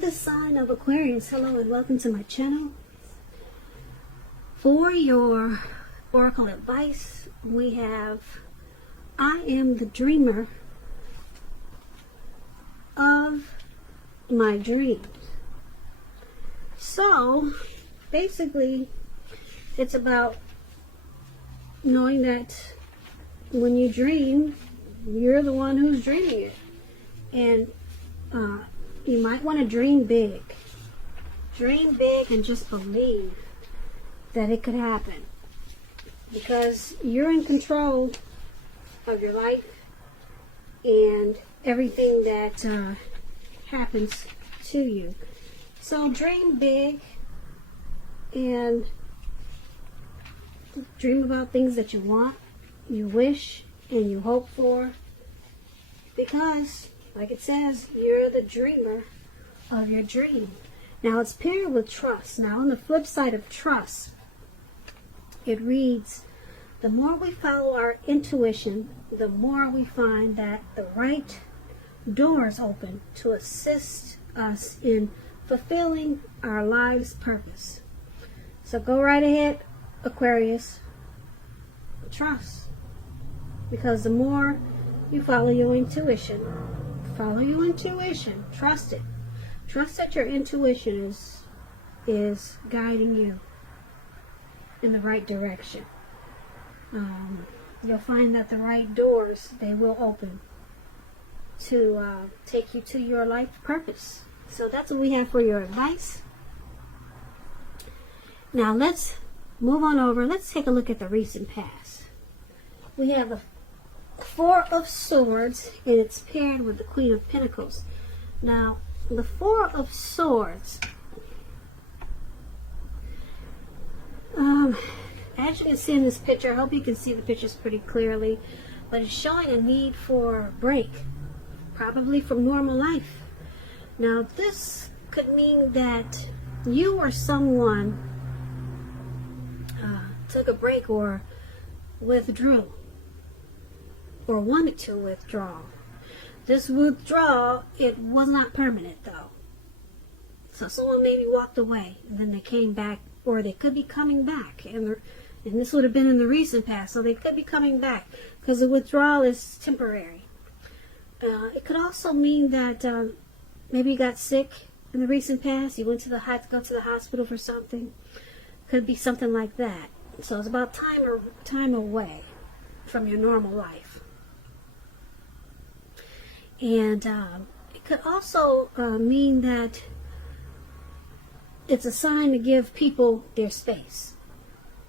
the sign of Aquarius. Hello and welcome to my channel. For your oracle advice, we have I am the dreamer of my dreams. So basically it's about knowing that when you dream, you're the one who's dreaming it. And you might want to dream big. Dream big and just believe that it could happen. Because you're in control of your life and everything that happens to you. So dream big and dream about things that you want, you wish, and you hope for. Because, like it says, you're the dreamer of your dream. Now it's paired with trust. Now on the flip side of trust, it reads, the more we follow our intuition, the more we find that the right doors open to assist us in fulfilling our life's purpose. So go right ahead, Aquarius. Trust. Because the more you follow your intuition, trust it. Trust that your intuition is guiding you in the right direction. You'll find that the right doors, they will open to take you to your life purpose. So that's what we have for your advice. Now let's move on over. Let's take a look at the recent past. We have the Four of Swords, and it's paired with the Queen of Pentacles. Now, the Four of Swords, as you can see in this picture, I hope you can see the pictures pretty clearly, but it's showing a need for a break, probably from normal life. Now, this could mean that you or someone took a break or withdrew, or wanted to withdraw. This withdrawal, it was not permanent though. So someone maybe walked away and then they came back, or they could be coming back, and this would have been in the recent past, so they could be coming back because the withdrawal is temporary. It could also mean that maybe you got sick in the recent past, you went to go to the hospital for something. Could be something like that. So it's about time away from your normal life. And it could also mean that it's a sign to give people their space.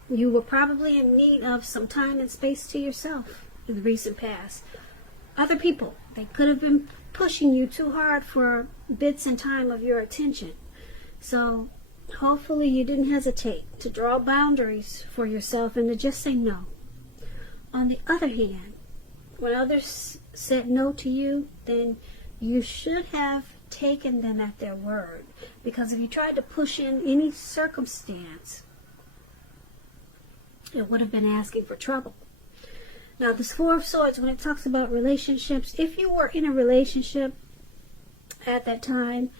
You were probably in need of some time and space to yourself in the recent past. Other people, they could have been pushing you too hard for bits and time of your attention. So hopefully you didn't hesitate to draw boundaries for yourself and to just say no. On the other hand, when others said no to you, then you should have taken them at their word. Because if you tried to push in any circumstance, it would have been asking for trouble. Now, this Four of Swords, when it talks about relationships, if you were in a relationship at that time,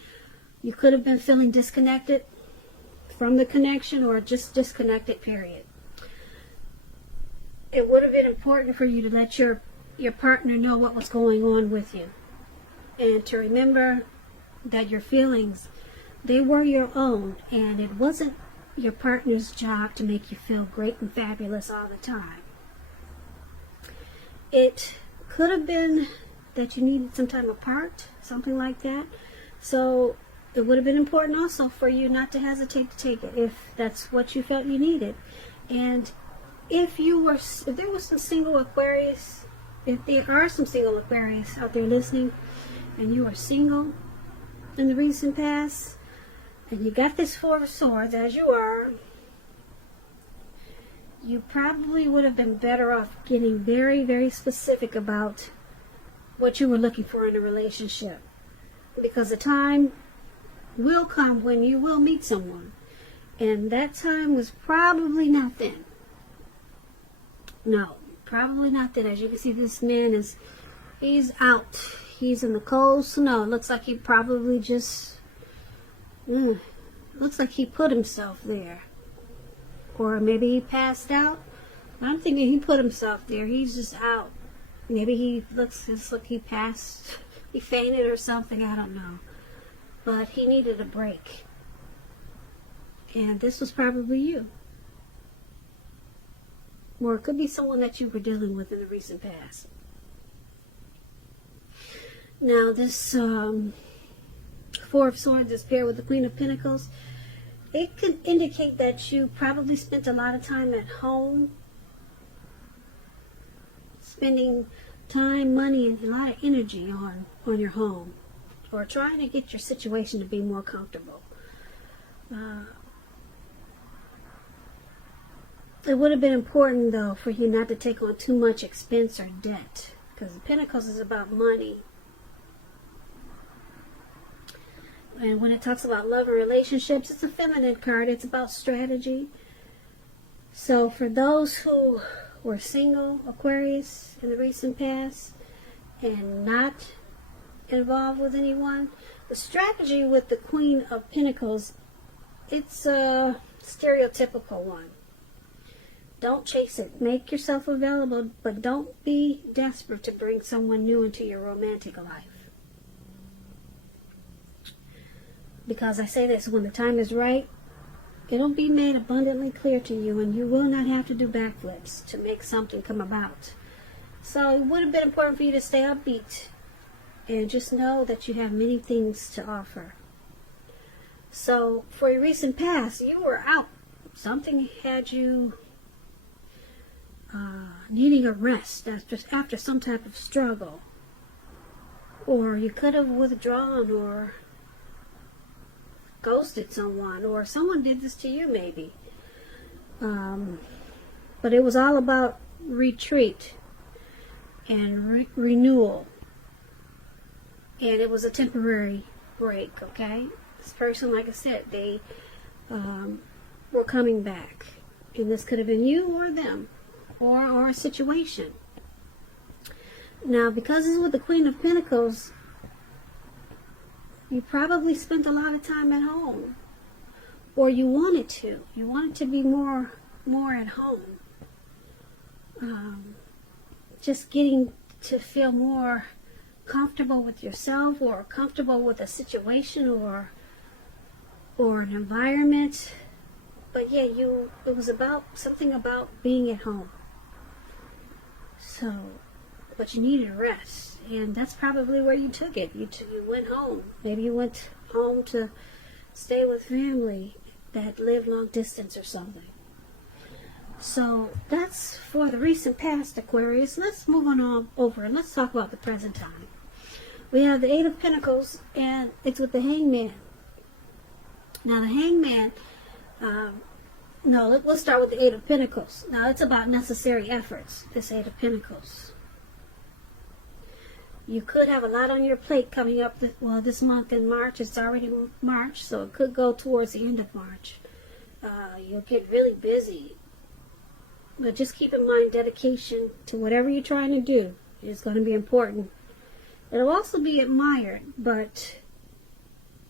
you could have been feeling disconnected from the connection, or just disconnected, period. It would have been important for you to let your partner know what was going on with you, and to remember that your feelings, they were your own, and it wasn't your partner's job to make you feel great and fabulous all the time. It could have been that you needed some time apart, something like that. So it would have been important also for you not to hesitate to take it if that's what you felt you needed. And if there was some single Aquarius, if there are some single Aquarius out there listening, and you are single in the recent past, and you got this Four of Swords, as you are, you probably would have been better off getting very, very specific about what you were looking for in a relationship. Because the time will come when you will meet someone. And that time was probably not then. No, probably not then. As you can see, this man he's out. He's in the cold snow. It looks like he probably just Looks like he put himself there. Or maybe he passed out. I'm thinking he put himself there. He's just out. Maybe he looks like he passed, he fainted or something, I don't know. But he needed a break. And this was probably you. Or it could be someone that you were dealing with in the recent past. Now this Four of Swords is paired with the Queen of Pentacles. It could indicate that you probably spent a lot of time at home, spending time, money, and a lot of energy on your home, or trying to get your situation to be more comfortable. It would have been important, though, for you not to take on too much expense or debt, because the Pentacles is about money. And when it talks about love and relationships, it's a feminine card. It's about strategy. So for those who were single, Aquarius, in the recent past, and not involved with anyone, the strategy with the Queen of Pentacles, it's a stereotypical one. Don't chase it. Make yourself available, but don't be desperate to bring someone new into your romantic life. Because I say this, when the time is right, it'll be made abundantly clear to you, and you will not have to do backflips to make something come about. So it would have been important for you to stay upbeat and just know that you have many things to offer. So for your recent past, you were out. Something had you needing a rest after some type of struggle. Or you could have withdrawn or ghosted someone, or someone did this to you maybe. But it was all about retreat and renewal. And it was a temporary break, okay? This person, like I said, they were coming back. And this could have been you or them, or a situation. Now, because it's with the Queen of Pentacles, you probably spent a lot of time at home. Or you wanted to. You wanted to be more at home. Just getting to feel more comfortable with yourself, or comfortable with a situation, or an environment. But yeah, it was about something about being at home. So, but you needed a rest, and that's probably where you took it. You went home. Maybe you went home to stay with family that lived long distance or something. So that's for the recent past, Aquarius. Let's move on over and let's talk about the present time. We have the Eight of Pentacles, and it's with the Hangman. Now the Hangman, let's start with the Eight of Pentacles. Now it's about necessary efforts, this Eight of Pentacles. You could have a lot on your plate coming up, this month in March. It's already March, so it could go towards the end of March. You'll get really busy. But just keep in mind, dedication to whatever you're trying to do is going to be important. It'll also be admired, but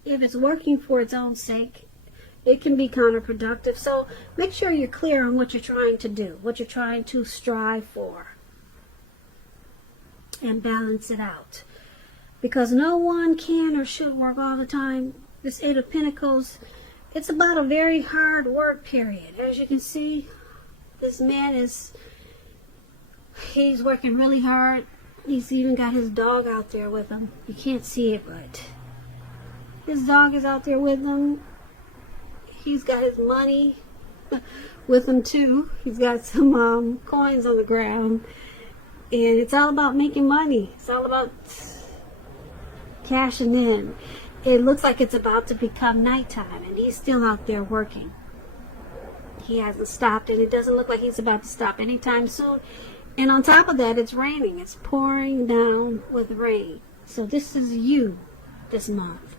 if it's working for its own sake, it can be counterproductive. So make sure you're clear on what you're trying to do, what you're trying to strive for, and balance it out. Because no one can or should work all the time. This Eight of Pentacles, it's about a very hard work period. As you can see, this man he's working really hard. He's even got his dog out there with him. You can't see it, but his dog is out there with him. He's got his money with him too. He's got some coins on the ground. And it's all about making money. It's all about cashing in. It looks like it's about to become nighttime, and he's still out there working. He hasn't stopped, and it doesn't look like he's about to stop anytime soon. And on top of that, it's raining. It's pouring down with rain. So this is you this month.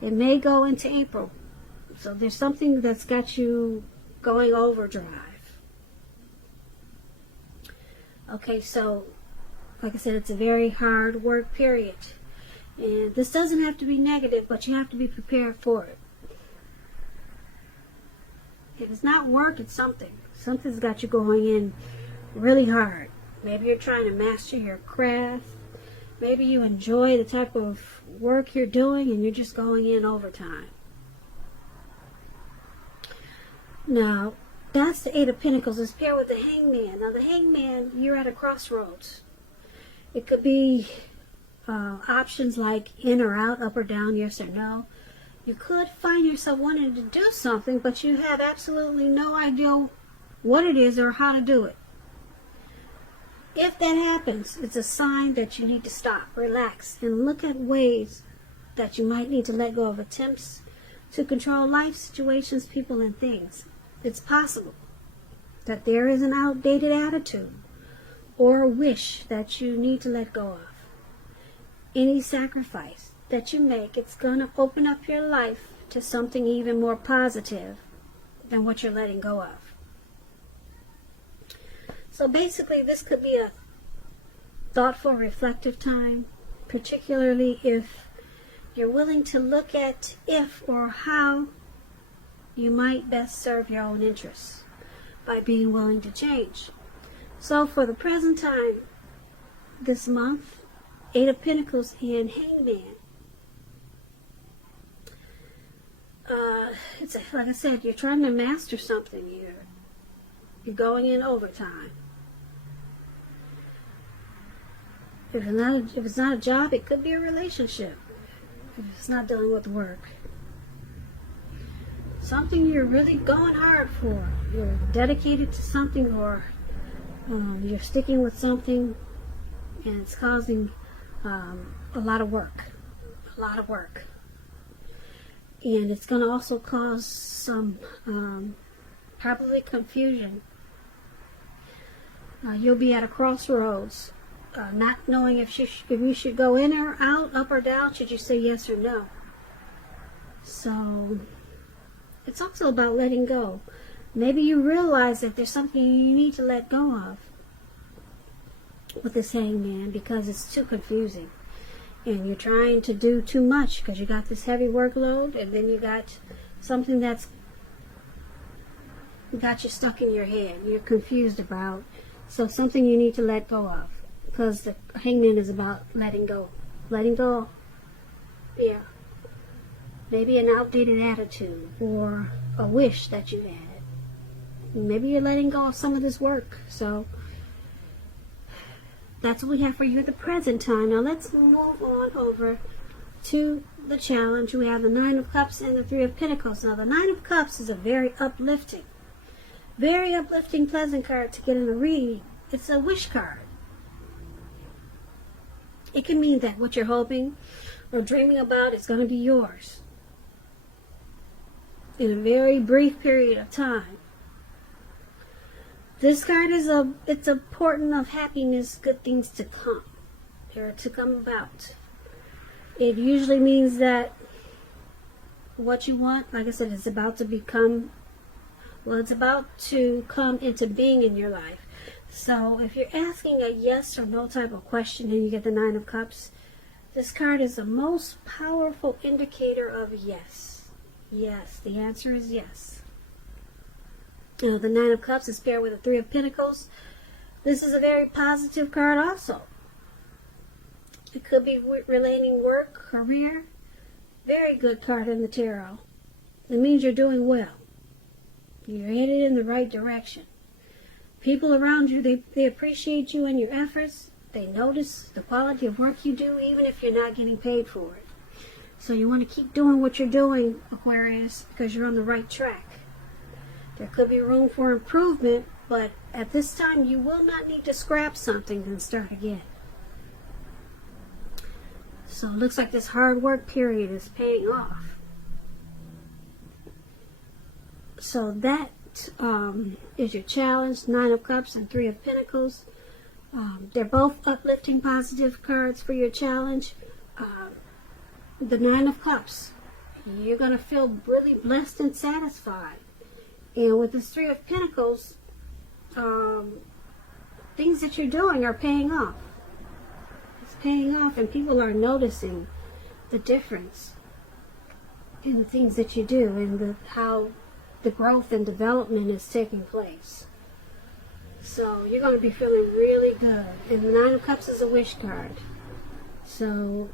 It may go into April. So there's something that's got you going overdrive. Okay, so like I said, it's a very hard work period. And this doesn't have to be negative, but you have to be prepared for it. If it's not work, it's something. Something's got you going in really hard. Maybe you're trying to master your craft. Maybe you enjoy the type of work you're doing and you're just going in overtime. Now, that's the Eight of Pentacles. It's paired with the Hangman. Now, the Hangman, you're at a crossroads. It could be options like in or out, up or down, yes or no. You could find yourself wanting to do something, but you have absolutely no idea what it is or how to do it. If that happens, it's a sign that you need to stop, relax, and look at ways that you might need to let go of attempts to control life, situations, people, and things. It's possible that there is an outdated attitude or a wish that you need to let go of. Any sacrifice that you make, it's going to open up your life to something even more positive than what you're letting go of. So basically, this could be a thoughtful, reflective time, particularly if you're willing to look at if or how you might best serve your own interests by being willing to change. So for the present time, this month, Eight of Pentacles and Hangman. Like I said, you're trying to master something. You're going in overtime. If it's not a job, it could be a relationship. If it's not dealing with work. Something you're really going hard for. You're dedicated to something, or you're sticking with something, and it's causing a lot of work. And it's going to also cause some probably confusion. You'll be at a crossroads, not knowing if you should go in or out, up or down, should you say yes or no. So it's also about letting go. Maybe you realize that there's something you need to let go of with this Hangman because it's too confusing. And you're trying to do too much because you got this heavy workload, and then you got something that's got you stuck in your head. You're confused about. So something you need to let go of, because the Hangman is about letting go. Letting go. Yeah. Maybe an outdated attitude or a wish that you had. Maybe you're letting go of some of this work. So that's what we have for you at the present time. Now let's move on over to the challenge. We have the Nine of Cups and the Three of Pentacles. Now the Nine of Cups is a very uplifting, pleasant card to get in a reading. It's a wish card. It can mean that what you're hoping or dreaming about is going to be yours in a very brief period of time. This card is it's a portent of happiness, good things to come, or to come about. It usually means that what you want, like I said, it's about to come into being in your life. So if you're asking a yes or no type of question and you get the Nine of Cups, this card is the most powerful indicator of yes. Yes, the answer is yes. The Nine of Cups is paired with the Three of Pentacles. This is a very positive card also. It could be relating work, career. Very good card in the tarot. It means you're doing well. You're headed in the right direction. People around you, they appreciate you and your efforts. They notice the quality of work you do, even if you're not getting paid for it. So you want to keep doing what you're doing, Aquarius, because you're on the right track. There could be room for improvement, but at this time you will not need to scrap something and start again. So it looks like this hard work period is paying off. So that is your challenge, Nine of Cups and Three of Pentacles. They're both uplifting, positive cards for your challenge. The Nine of Cups, you're going to feel really blessed and satisfied. And with this Three of Pentacles, things that you're doing are paying off. It's paying off, and people are noticing the difference in the things that you do and how the growth and development is taking place. So you're going to be feeling really good. And the Nine of Cups is a wish card. So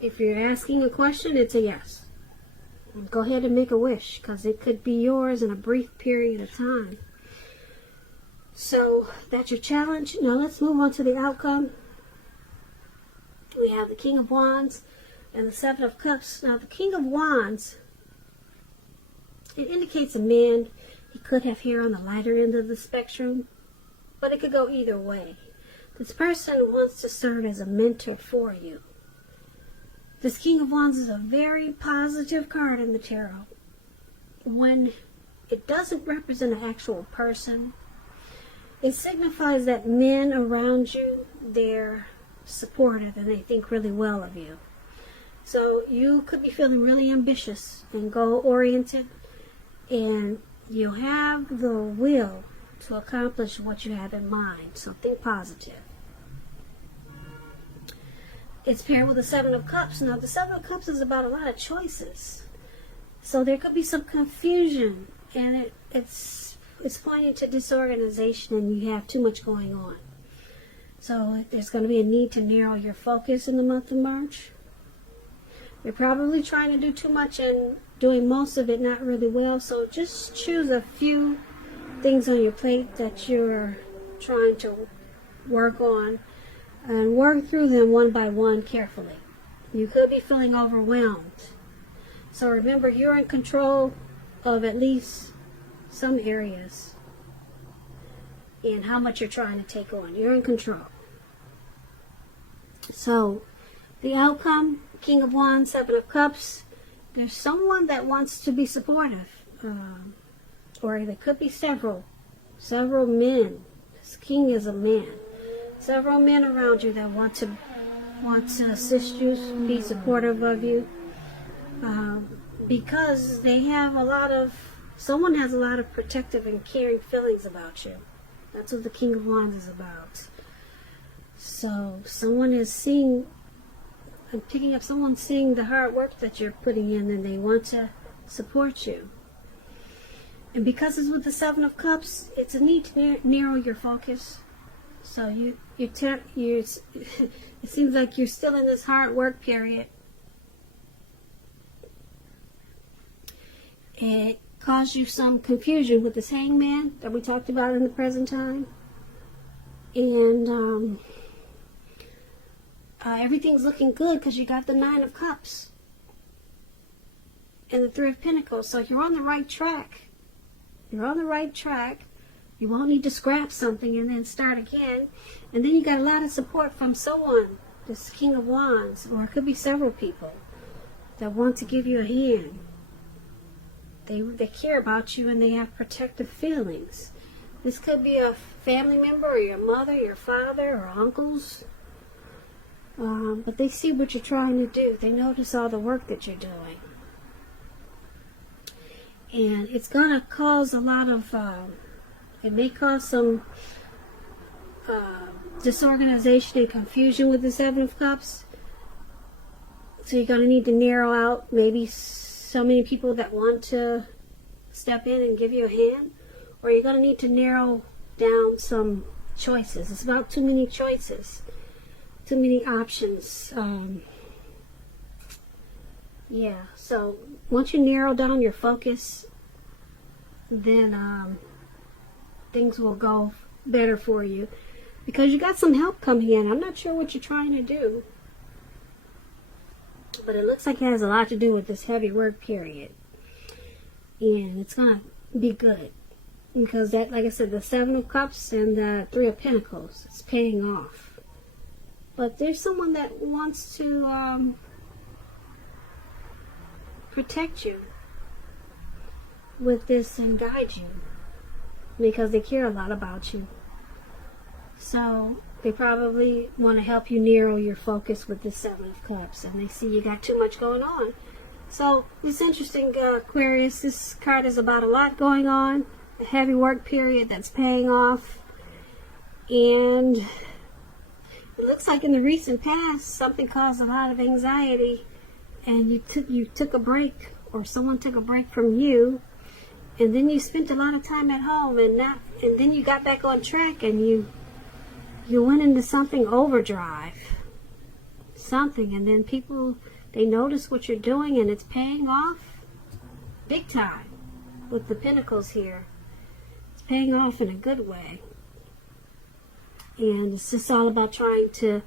if you're asking a question, it's a yes. Go ahead and make a wish, because it could be yours in a brief period of time. So that's your challenge. Now let's move on to the outcome. We have the King of Wands and the Seven of Cups. Now the King of Wands, it indicates a man. He could have hair on the lighter end of the spectrum, but it could go either way. This person wants to serve as a mentor for you. This King of Wands is a very positive card in the tarot. When it doesn't represent an actual person, it signifies that men around you, they're supportive and they think really well of you. So you could be feeling really ambitious and goal-oriented, and you'll have the will to accomplish what you have in mind. So think positive. It's paired with the Seven of Cups. Now the Seven of Cups is about a lot of choices. So there could be some confusion, and it's pointing to disorganization, and you have too much going on. So there's going to be a need to narrow your focus in the month of March. You're probably trying to do too much and doing most of it not really well. So just choose a few things on your plate that you're trying to work on, and work through them one by one carefully. You could be feeling overwhelmed. So remember, you're in control of at least some areas and how much you're trying to take on. You're in control. So the outcome, King of Wands, Seven of Cups, there's someone that wants to be supportive, or there could be several men. This king is a man. Several men around you that want to assist you, be supportive of you, because someone has a lot of protective and caring feelings about you. That's what the King of Wands is about. So someone is seeing the hard work that you're putting in, and they want to support you. And because it's with the Seven of Cups, it's a need to narrow your focus. So it seems like you're still in this hard work period. It caused you some confusion with this Hangman that we talked about in the present time. And everything's looking good because you got the Nine of Cups and the Three of Pentacles. So you're on the right track. You're on the right track. You won't need to scrap something and then start again. And then you got a lot of support from someone, this King of Wands, or it could be several people that want to give you a hand. They care about you, and they have protective feelings. This could be a family member, or your mother, your father, or uncles. But they see what you're trying to do. They notice all the work that you're doing. And it's going to cause a lot of, it may cause some disorganization and confusion with the Seven of Cups. So you're going to need to narrow out maybe so many people that want to step in and give you a hand. Or you're going to need to narrow down some choices. It's about too many choices. Too many options. Yeah, so once you narrow down your focus, then things will go better for you, because you got some help coming in. I'm not sure what you're trying to do, but it looks like it has a lot to do with this heavy work period, and it's gonna be good, because that, like I said, the Seven of Cups and the Three of Pentacles, it's paying off. But there's someone that wants to protect you with this and guide you, because they care a lot about you. So they probably want to help you narrow your focus with the Seven of Cups, and they see you got too much going on. So it's interesting, Aquarius. This card is about a lot going on, a heavy work period that's paying off, and it looks like in the recent past something caused a lot of anxiety, and you took a break, or someone took a break from you, and then you spent a lot of time at home, and then you got back on track, and you went into something overdrive, and then people, they notice what you're doing, and it's paying off big time with the pentacles here. It's paying off in a good way. And it's just all about trying to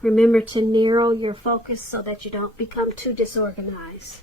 remember to narrow your focus so that you don't become too disorganized.